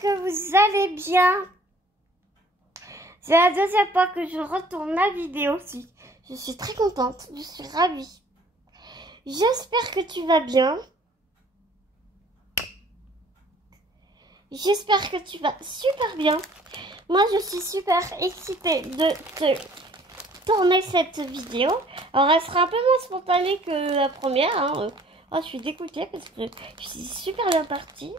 que vous allez bien. C'est la deuxième fois que je retourne la vidéo aussi. Je suis très contente, je suis ravie. J'espère que tu vas bien. J'espère que tu vas super bien. Moi, je suis super excitée de te tourner cette vidéo. Alors, elle sera un peu moins spontanée que la première. Hein. Oh, je suis dégoûtée parce que je suis super bien partie.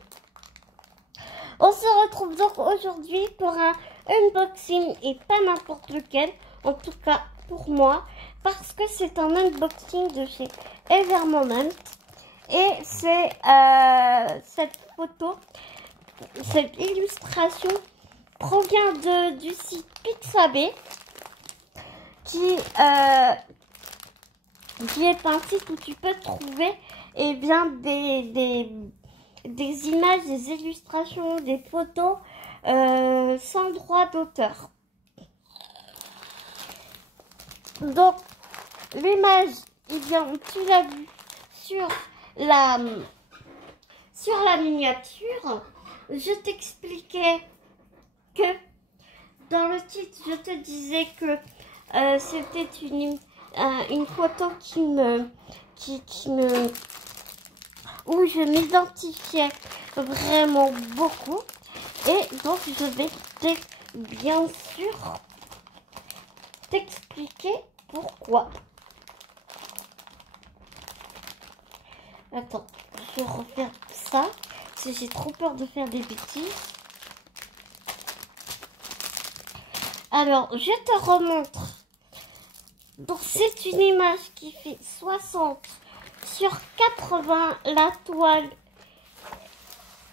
On se retrouve donc aujourd'hui pour un unboxing et pas n'importe lequel. En tout cas, pour moi. Parce que c'est un unboxing de chez Evermoment. Et c'est cette photo, cette illustration provient du site Pixabay qui est un site où tu peux trouver bien des images, des illustrations, des photos sans droit d'auteur. Donc l'image, eh bien, tu l'as vu sur la miniature. Je t'expliquais que dans le titre, je te disais que c'était une photo où je m'identifiais vraiment beaucoup. Et donc, je vais bien sûr t'expliquer pourquoi. Attends, je vais refaire ça, parce que j'ai trop peur de faire des bêtises. Alors, je te remontre. Donc, c'est une image qui fait 60 sur 80. La toile,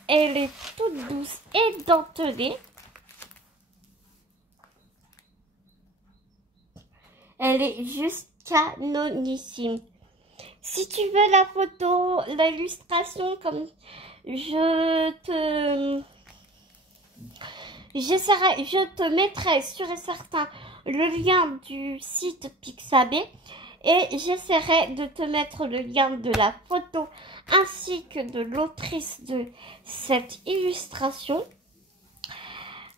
elle est toute douce et dentelée. Elle est juste canonissime. Si tu veux la photo, l'illustration, comme je te mettrai sûr et certain le lien du site Pixabay et j'essaierai de te mettre le lien de la photo ainsi que de l'autrice de cette illustration.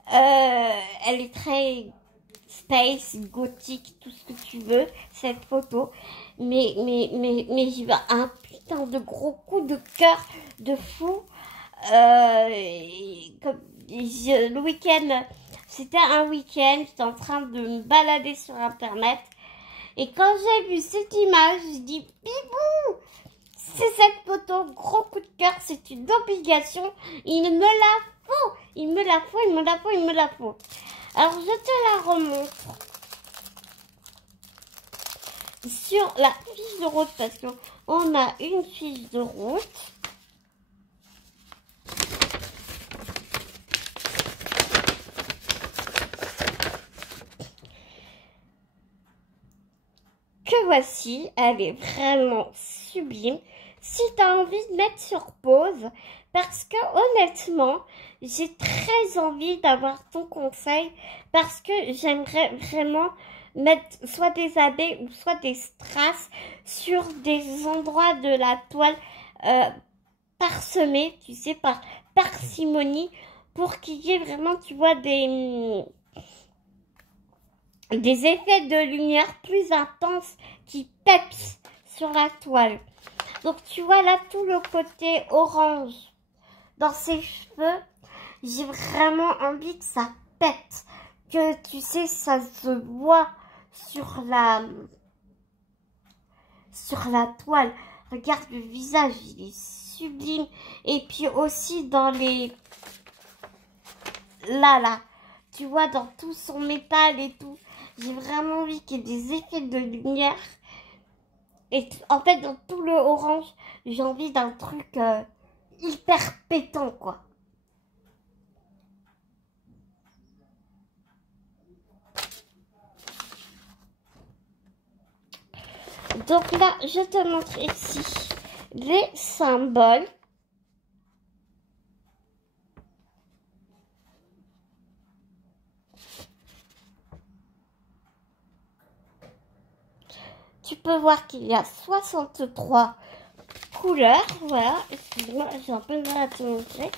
Elle est très space, gothique, tout ce que tu veux, cette photo. Mais j'y vais un putain de gros coup de cœur de fou. Comme le week-end, c'était un week-end, j'étais en train de me balader sur internet. Et quand j'ai vu cette image, je dis bibou, c'est cette photo, gros coup de cœur, c'est une obligation. Il me la faut, il me la faut, il me la faut, il me la faut. Alors je te la remontre sur la fiche de route parce qu'on a une fiche de route. Que voici, elle est vraiment sublime. Si tu as envie de mettre sur pause, parce que honnêtement, j'ai très envie d'avoir ton conseil, parce que j'aimerais vraiment mettre soit des abeilles ou soit des strass sur des endroits de la toile parsemés, tu sais, par parcimonie, pour qu'il y ait vraiment, tu vois, des effets de lumière plus intenses qui pepsent sur la toile. Donc tu vois là tout le côté orange dans ses cheveux. J'ai vraiment envie que ça pète, que tu sais ça se voit sur la toile. Regarde le visage, il est sublime. Et puis aussi dans les là tu vois dans tout son métal et tout. J'ai vraiment envie qu'il y ait des effets de lumière. Et en fait, dans tout le orange, j'ai envie d'un truc hyper pétant, quoi. Donc là, je te montre ici les symboles. Tu peux voir qu'il y a 63 couleurs. Voilà, excuse-moi, j'ai un peu de mal à te montrer.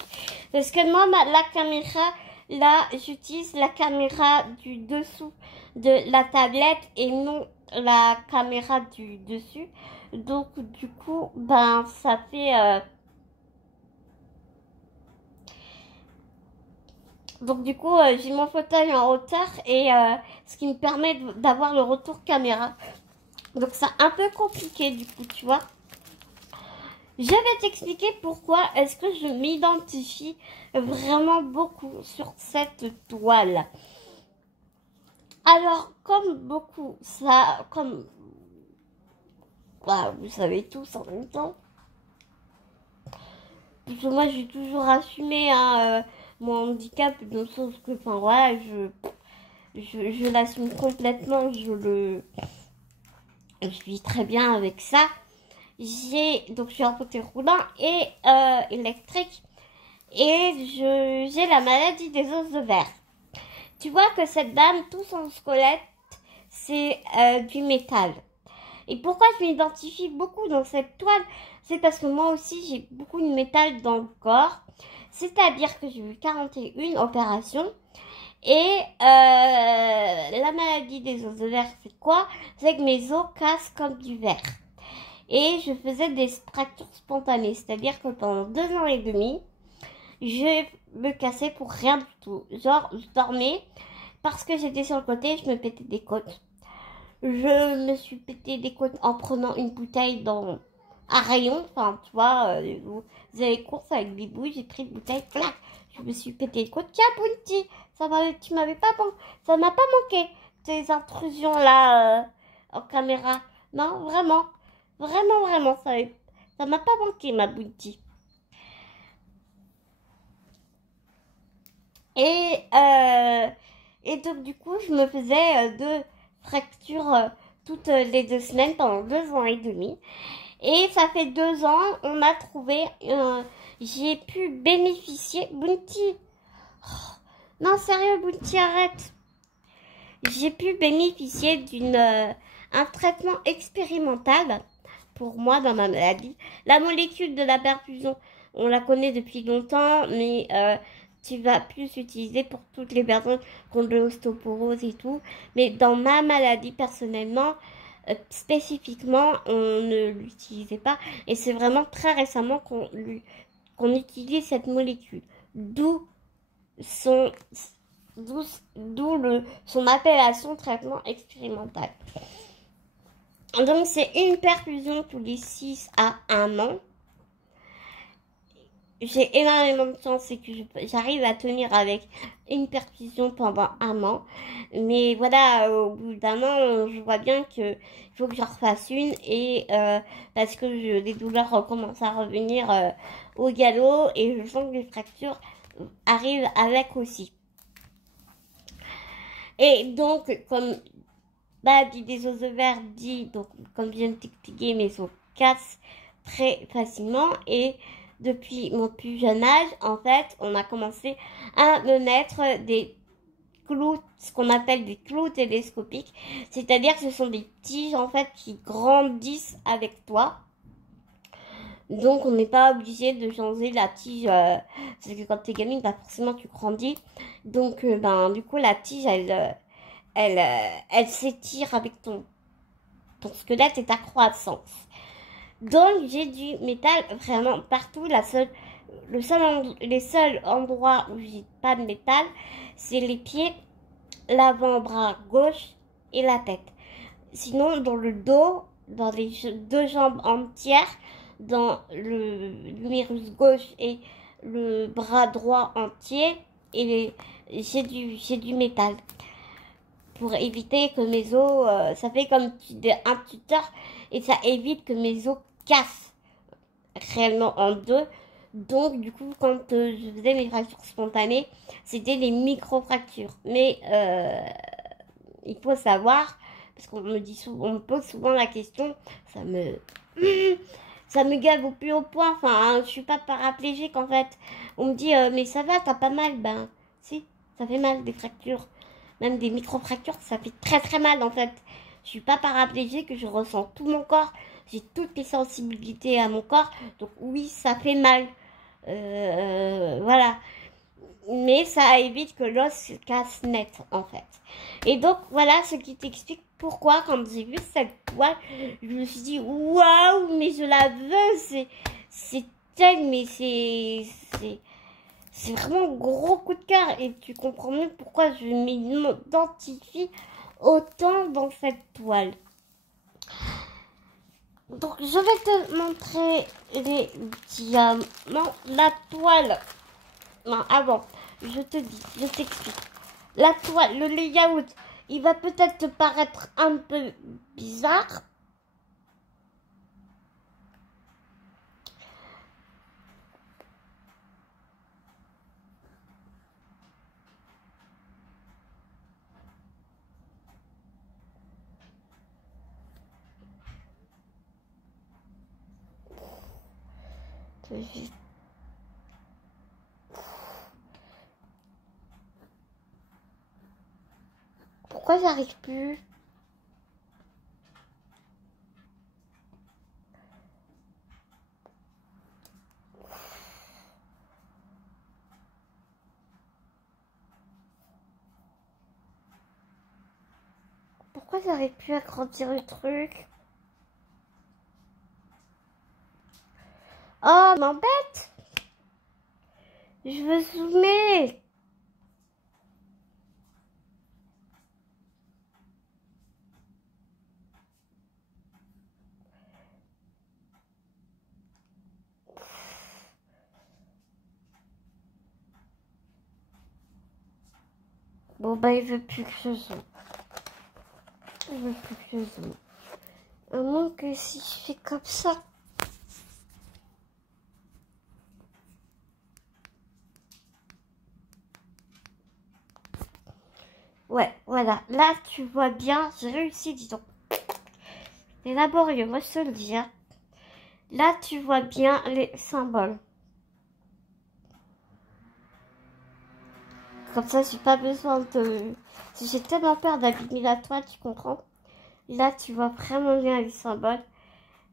Parce que moi, la caméra, là, j'utilise la caméra du dessous de la tablette et non la caméra du dessus. Donc, du coup, ben, ça fait... Donc, du coup, j'ai mon fauteuil en hauteur et ce qui me permet d'avoir le retour caméra. Donc, c'est un peu compliqué, du coup, tu vois. Je vais t'expliquer pourquoi est-ce que je m'identifie vraiment beaucoup sur cette toile. Alors, comme beaucoup, ça, comme, bah, vous savez tous en même temps, parce que moi j'ai toujours assumé hein, mon handicap, dans le sens que, enfin voilà, je l'assume complètement, je vis très bien avec ça. Donc je suis en fauteuil roulant et électrique et j'ai la maladie des os de verre. Tu vois que cette dame, tout son squelette, c'est du métal. Et pourquoi je m'identifie beaucoup dans cette toile? C'est parce que moi aussi, j'ai beaucoup de métal dans le corps. C'est-à-dire que j'ai eu 41 opérations. Et la maladie des os de verre, c'est quoi? C'est que mes os cassent comme du verre. Et je faisais des fractures spontanées. C'est-à-dire que pendant 2 ans et demi, je me cassais pour rien du tout. Genre, je dormais parce que j'étais sur le côté, je me pétais des côtes. Je me suis pété des côtes en prenant une bouteille dans un rayon. Enfin, tu vois, vous avez les courses avec des bouilles, j'ai pris une bouteille, clac, je me suis pété les côtes. Tiens, Bounty, tu m'avais pas ça m'a pas manqué, tes intrusions là en caméra. Non, vraiment, vraiment, ça m'a pas manqué, ma Bounty. Et donc, du coup, je me faisais 2 fractures toutes les 2 semaines pendant 2 ans et demi. Et ça fait 2 ans, on a trouvé, j'ai pu bénéficier, Bounty. Oh, non, sérieux, Bounty, arrête. J'ai pu bénéficier un traitement expérimental pour moi dans ma maladie. La molécule de la perfusion, on la connaît depuis longtemps, mais tu vas plus l'utiliser pour toutes les personnes qui ont de l'ostéoporose et tout. Mais dans ma maladie, personnellement, spécifiquement, on ne l'utilisait pas. Et c'est vraiment très récemment qu'on utilise cette molécule. D'où son appellation traitement expérimental. Donc, c'est une perfusion tous les 6 à 1 an. J'ai énormément de chance et que j'arrive à tenir avec une perfusion pendant 1 an. Mais voilà, au bout d'1 an, je vois bien qu'il faut que j'en refasse une. Et parce que les douleurs recommencent à revenir au galop. Et je sens que les fractures arrivent avec aussi. Et donc, comme maladie des os de verre dit, donc comme je viens de t'expliquer, mes os cassent très facilement. Et depuis mon plus jeune âge, en fait, on a commencé à me mettre des clous, ce qu'on appelle des clous télescopiques. C'est-à-dire que ce sont des tiges, en fait, qui grandissent avec toi. Donc, on n'est pas obligé de changer la tige. Parce que quand t'es gamine, bah, forcément, tu grandis. Donc, du coup, la tige, elle s'étire avec ton squelette et ta croissance. Donc, j'ai du métal vraiment partout. Les seuls endroits où j'ai pas de métal, c'est les pieds, l'avant-bras gauche et la tête. Sinon, dans le dos, dans les 2 jambes entières, dans l'humérus gauche et le bras droit entier, et j'ai du métal. Pour éviter que mes os, ça fait comme un tuteur, et ça évite que mes os casse réellement en 2. Donc du coup quand je faisais mes fractures spontanées, c'était des micro-fractures. Mais il faut savoir, parce qu'on me pose souvent la question, ça me gave au plus haut point. Enfin, je suis pas paraplégique en fait. On me dit mais ça va, t'as pas mal. Ben si, ça fait mal des fractures, même des micro-fractures, ça fait très très mal en fait. Je suis pas paraplégique, je ressens tout mon corps. J'ai toutes les sensibilités à mon corps. Donc oui, ça fait mal. Voilà. Mais ça évite que l'os se casse net, en fait. Et donc, voilà ce qui t'explique pourquoi, quand j'ai vu cette toile, je me suis dit, waouh, mais je la veux, c'est tel, mais c'est vraiment un gros coup de cœur. Et tu comprends mieux pourquoi je m'identifie autant dans cette toile. Donc, je vais te montrer les diamants, la toile. Non, avant, je t'explique. La toile, le layout, il va peut-être te paraître un peu bizarre. Pourquoi j'arrive plus? Pourquoi j'arrive plus à grandir le truc? Oh, m'embête! Je veux zoomer! Bon, bah, il veut plus que je zoome. Il veut plus que je zoome. À moins que si je fais comme ça. Ouais, voilà. Là, tu vois bien. J'ai réussi, dis donc. C'est laborieux, moi, je te le dis. Hein. Là, tu vois bien les symboles. Comme ça, j'ai pas besoin de... J'ai tellement peur d'abîmer la toile, tu comprends? Là, tu vois vraiment bien les symboles.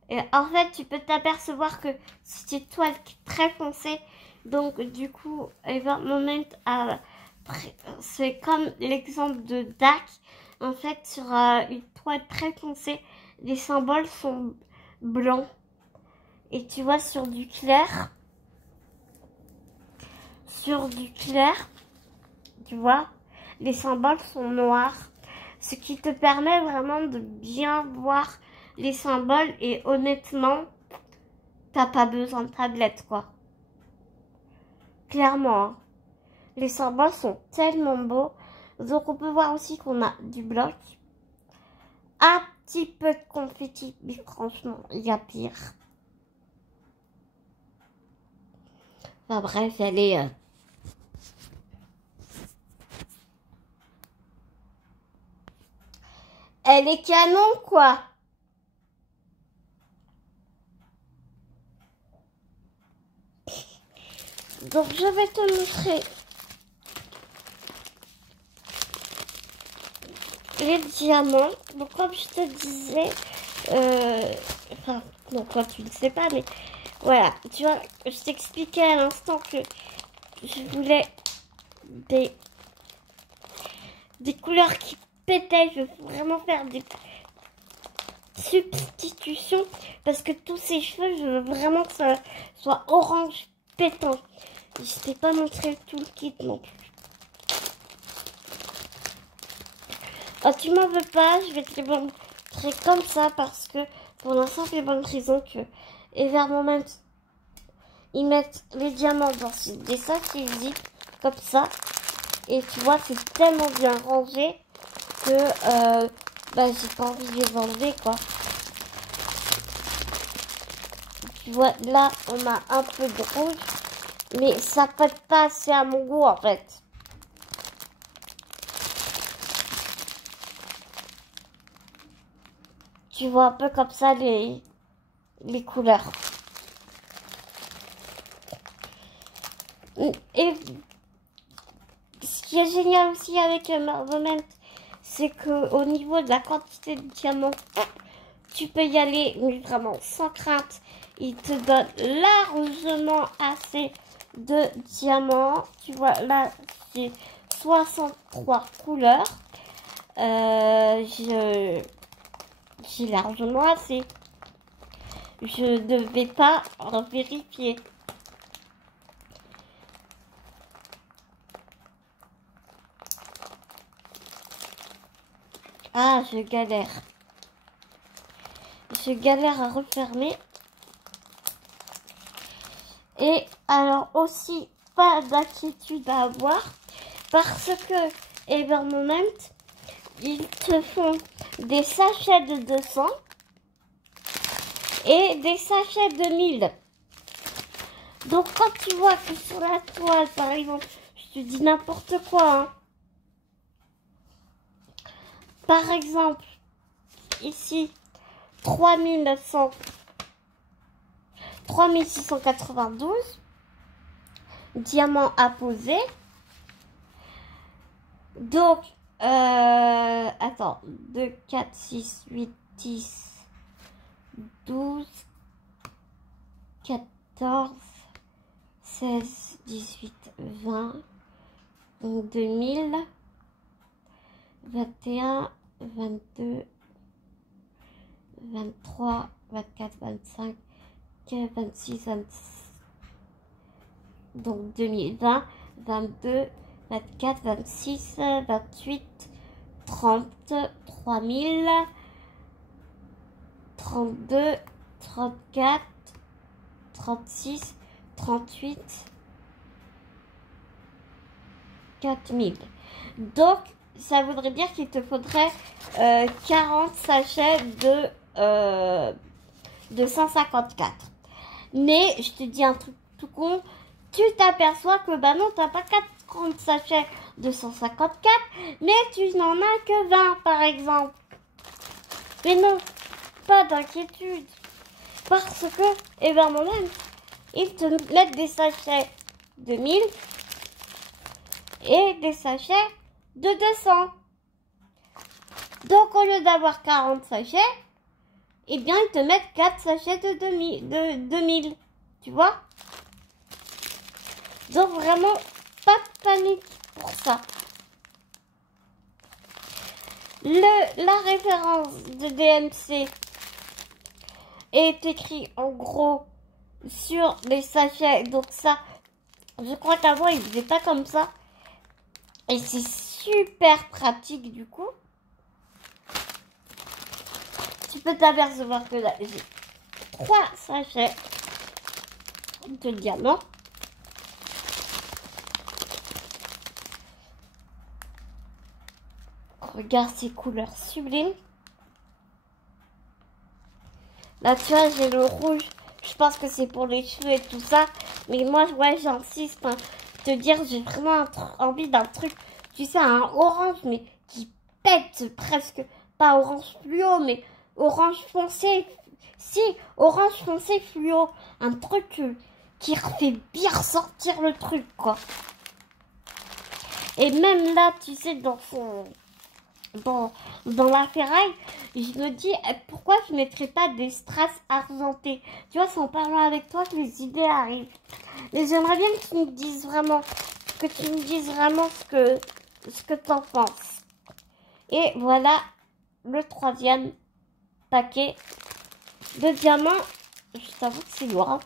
Et en fait, tu peux t'apercevoir que c'est une toile très foncée. Donc, du coup, Evermoment c'est comme l'exemple de DAC. En fait, sur une toile très foncée, les symboles sont blancs. Et tu vois, sur du clair, tu vois, les symboles sont noirs. Ce qui te permet vraiment de bien voir les symboles. Et honnêtement, t'as pas besoin de tablette, quoi. Clairement, hein. Les symboles sont tellement beaux. Donc, on peut voir aussi qu'on a du bloc. Un petit peu de confetti, mais franchement, il y a pire. Enfin bref, elle est... Elle est canon, quoi. Donc, je vais te montrer les diamants. Donc, comme je te disais... Enfin, non, toi, tu ne sais pas, mais... Voilà, tu vois, je t'expliquais à l'instant que je voulais des couleurs qui pétaient. Je veux vraiment faire des substitutions parce que tous ces cheveux, je veux vraiment que ça soit orange pétant. Je t'ai pas montré tout le kit non plus. Oh, tu m'en veux pas, je vais te les montrer comme ça parce que pour la simple et bonne raison que Evermoment, ils mettent les diamants dans des sacs qui zippent comme ça. Et tu vois, c'est tellement bien rangé que bah, j'ai pas envie de les enlever, quoi. Tu vois, là, on a un peu de rouge, mais ça pète pas assez à mon goût, en fait. Tu vois un peu comme ça les couleurs. Et ce qui est génial aussi avec Evermoment, c'est que au niveau de la quantité de diamants, tu peux y aller mais vraiment sans crainte. il te donne largement assez de diamants. Tu vois, là, j'ai 63 couleurs. J'ai largement assez. Je ne vais pas en vérifier. Ah, je galère. Je galère à refermer. Et alors aussi, pas d'inquiétude à avoir. Parce que Evermoment, ils te font des sachets de 200 et des sachets de 1000. Donc quand tu vois que sur la toile, par exemple, je te dis n'importe quoi, hein. Par exemple, ici, 3692 diamants à poser. Donc, attends, 2, 4, 6, 8, 10, 12, 14, 16, 18, 20, donc 2000, 21, 22, 23, 24, 25, 26, 26, donc 2020, 22, 24, 26, 28, 30, 3000, 32, 34, 36, 38, 4000. Donc, ça voudrait dire qu'il te faudrait 40 sachets de 154. Mais, je te dis un truc tout con, tu t'aperçois que bah non, t'as pas 40 sachets de 154, mais tu n'en as que 20 par exemple. Mais non, pas d'inquiétude. Parce que Evermoment, ils te mettent des sachets de 1000 et des sachets de 200. Donc au lieu d'avoir 40 sachets, eh bien ils te mettent 4 sachets de 2000. Tu vois? Donc vraiment, pas de panique pour ça. La référence de DMC est écrite en gros sur les sachets. Donc ça, je crois qu'avant ils faisaient pas comme ça. Et c'est super pratique du coup. Tu peux t'apercevoir que là, j'ai 3 sachets de diamants. Regarde ces couleurs sublimes. Là, tu vois, j'ai le rouge. Je pense que c'est pour les cheveux et tout ça. Mais moi, ouais, j'insiste. Hein, te dire, j'ai vraiment envie d'un truc, tu sais, un orange, mais qui pète presque. Pas orange fluo, mais orange foncé. Si, orange foncé fluo. Un truc qui fait bien ressortir le truc, quoi. Et même là, tu sais, dans la ferraille, je me dis pourquoi je mettrais pas des strass argentés. Tu vois, c'est en parlant avec toi que les idées arrivent. Mais j'aimerais bien que tu me dises vraiment, ce que t'en penses. Et voilà le 3e paquet de diamants. Je t'avoue que c'est lourd, hein.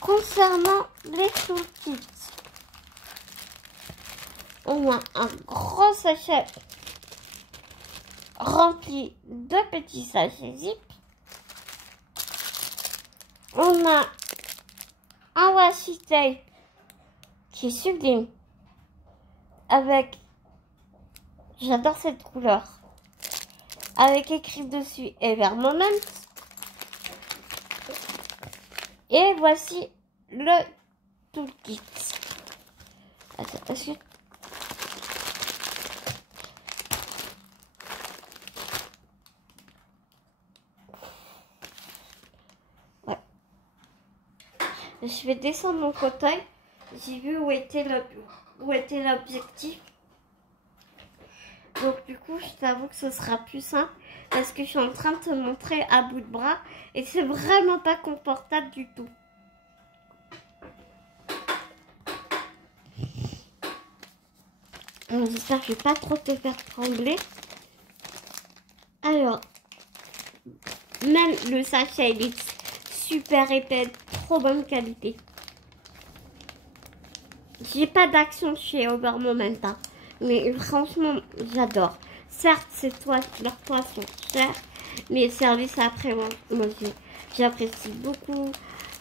Concernant les toolkits, on a un gros sachet rempli de petits sachets zip. On a un washi tape qui est sublime avec, j'adore cette couleur, avec écrit dessus Evermoment. Et voici le toolkit. Attends, est-ce que... Ouais. Je vais descendre mon fauteuil. J'ai vu où était l'objectif. Donc du coup, je t'avoue que ce sera plus simple parce que je suis en train de te montrer à bout de bras et c'est vraiment pas confortable du tout. J'espère que je vais pas trop te faire trembler. Alors, même le sachet, il est super épais, trop bonne qualité. J'ai pas d'action chez Obermoment, hein, mais franchement, j'adore. Certes, leurs toits sont chers, mais le service après, moi j'apprécie beaucoup.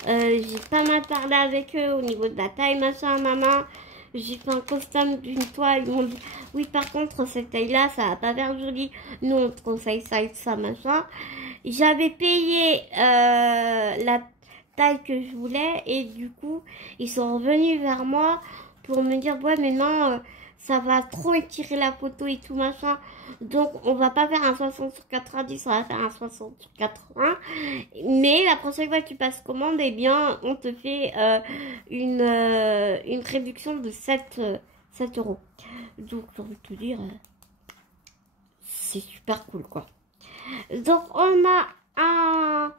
J'ai pas mal parlé avec eux au niveau de la taille, machin, maman. J'ai fait un custom d'une toile. Ils m'ont dit, oui, par contre, cette taille-là, ça va pas faire joli. Nous, on te conseille ça et ça, machin. J'avais payé la taille que je voulais et du coup, ils sont revenus vers moi pour me dire, ouais, mais non, ça va trop étirer la photo et tout, machin. Donc, on va pas faire un 60 sur 90, on va faire un 60 sur 80. Mais la prochaine fois que tu passes commande, eh bien, on te fait une réduction de 7 euros. Donc, j'ai envie de te dire, c'est super cool, quoi. Donc, on a un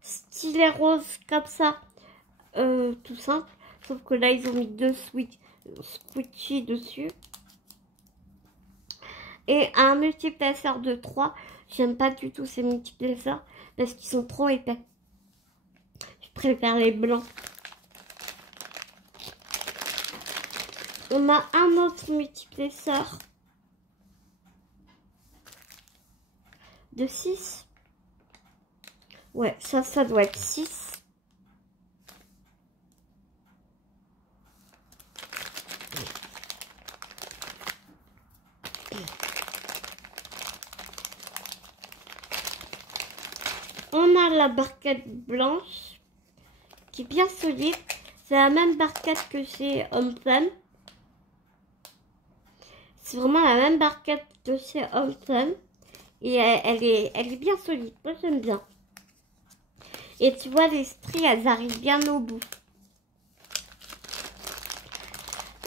stylet rose comme ça, tout simple. Sauf que là, ils ont mis deux squishy dessus. Et un multiplaceur de 3. J'aime pas du tout ces multiplaceurs parce qu'ils sont trop épais. Je préfère les blancs. On a un autre multiplaceur de 6. Ouais, ça doit être 6. On a la barquette blanche qui est bien solide. C'est la même barquette que chez Homefun. C'est vraiment la même barquette que chez Homefun. Et elle est bien solide. Moi, j'aime bien. Et tu vois, les stries, elles arrivent bien au bout.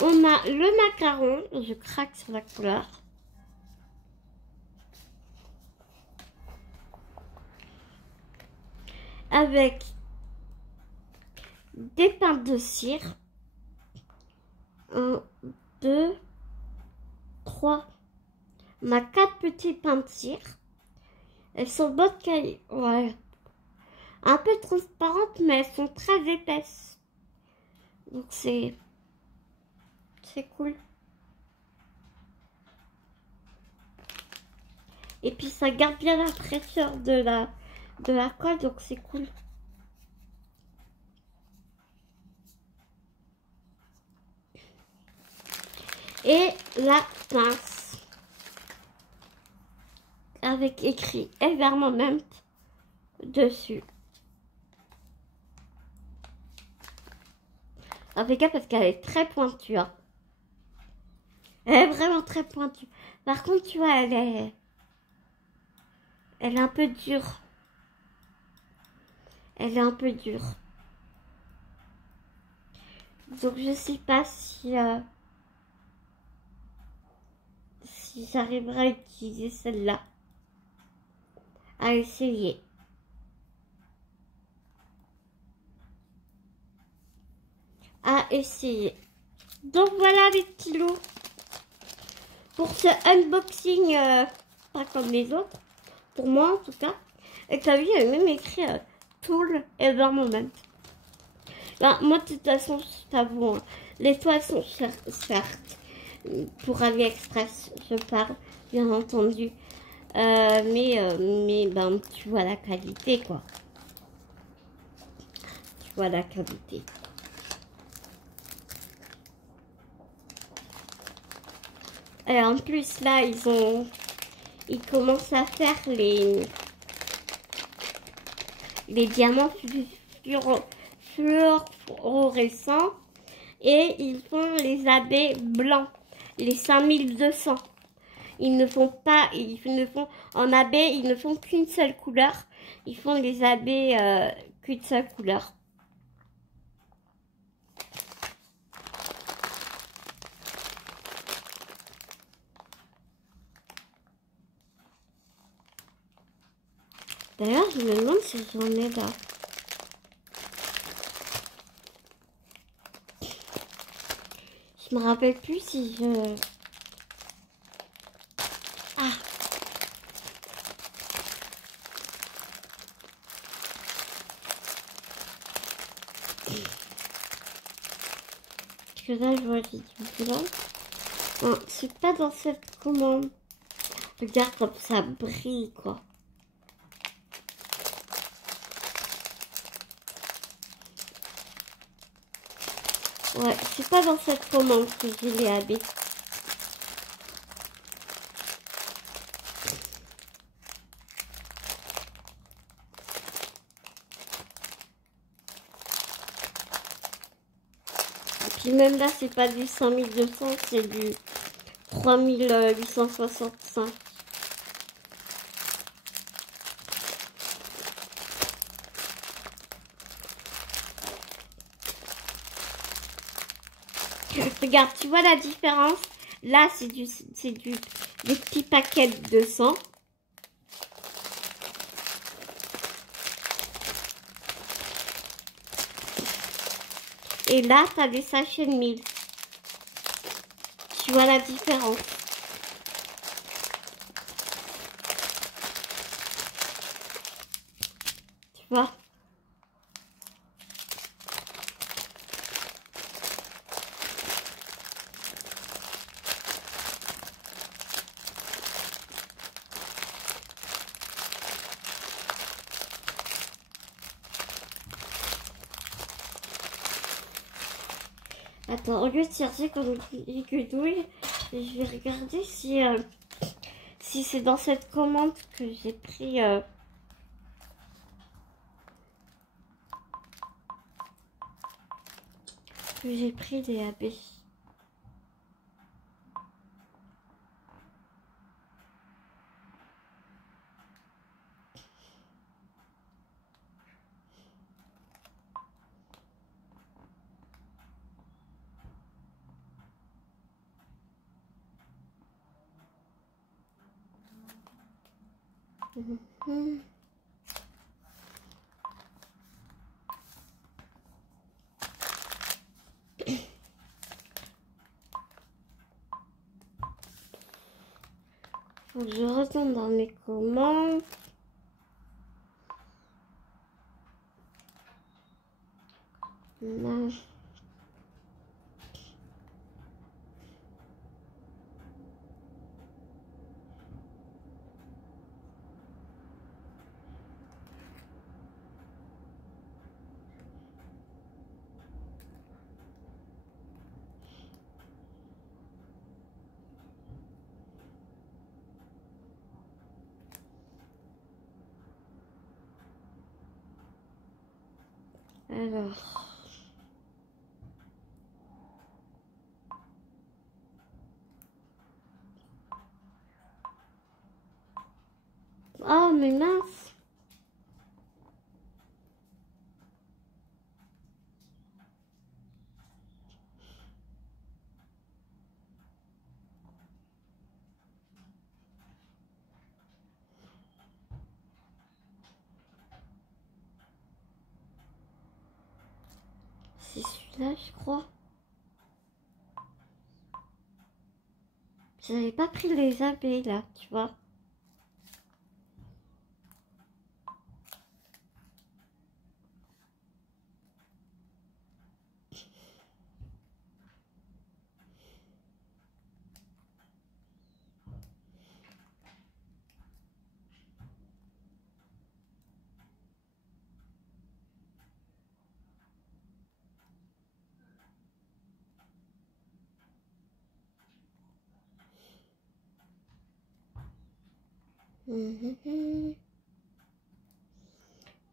On a le macaron. Je craque sur la couleur. Avec des pintes de cire. 1, 2, 3. On a 4 petits pintes de cire. Elles sont bonne qualité. Ouais. Un peu transparentes, mais elles sont très épaisses. Donc c'est cool. Et puis ça garde bien la fraîcheur de la colle, donc c'est cool. Et la pince avec écrit Evermoment dessus. Avec elle parce qu'elle est très pointue. Hein. Elle est vraiment très pointue. Par contre, tu vois, elle est un peu dure. Elle est un peu dure. Donc je sais pas si j'arriverai à utiliser celle-là. À essayer. À essayer. Donc voilà les petits lots. Pour ce unboxing, pas comme les autres. Pour moi en tout cas. Et t'as vu, il y a même écrit Tool Evermoment. Ben, moi de toute façon, je t'avoue, hein, les toiles sont chères, certes. Pour AliExpress, je parle, bien entendu. Mais ben, tu vois la qualité, quoi. Tu vois la qualité. Et en plus, là, ils commencent à faire les diamants fluorescents. Et ils font les abeilles blancs, les 5200. Ils ne font en abeilles, ils ne font qu'une seule couleur. Ils font les abeilles qu'une seule couleur. D'ailleurs, je me demande si j'en ai là. Je me rappelle plus si je... Ah! Parce que là, je vois j'ai du blanc. Non, c'est pas dans cette commande. Regarde comme ça brille, quoi. Ouais, c'est pas dans cette commande que j'ai les habits. Et puis même là, c'est pas du 5200, c'est du 3865. Regarde, tu vois la différence? Là, c'est des petits paquets de 100. Et là, tu as des sachets de 1000. Tu vois la différence? Tu vois? Attends, au lieu de chercher comme une gudouille, je vais regarder si c'est dans cette commande que j'ai pris... des AB. Faut que je retourne dans mes commandes. Non. Alors... Oh, mais mince! C'est celui-là, je crois. J'avais pas pris les abeilles, là, tu vois.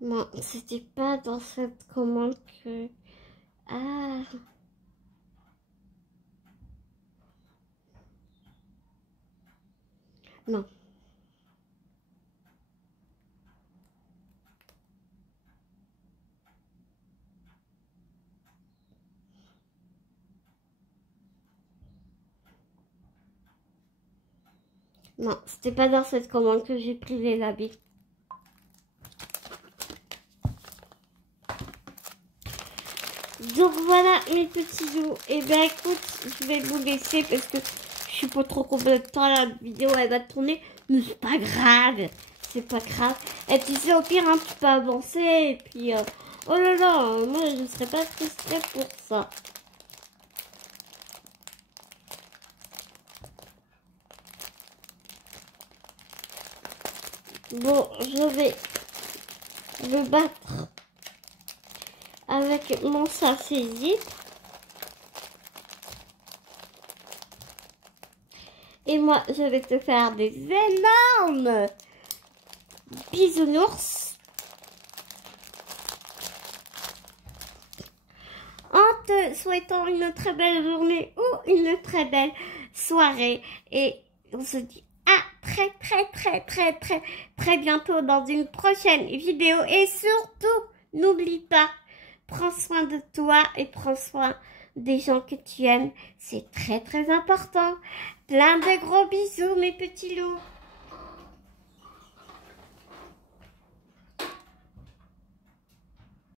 Non, c'était pas dans cette commande que... Ah... Non. Non, c'était pas dans cette commande que j'ai pris les habits. Donc voilà mes petits loups. Et ben écoute, je vais vous laisser parce que je suis pas trop combien de temps la vidéo elle va tourner. Mais c'est pas grave. C'est pas grave. Et tu sais, au pire, hein, tu peux avancer. Et puis, oh là là, moi je ne serais pas frustrée pour ça. Bon, je vais le battre avec mon sachet. Et moi, je vais te faire des énormes bisounours. En te souhaitant une très belle journée ou une très belle soirée. Et on se dit à très bientôt dans une prochaine vidéo. Et surtout, n'oublie pas, prends soin de toi et prends soin des gens que tu aimes. C'est très important. Plein de gros bisous mes petits loups.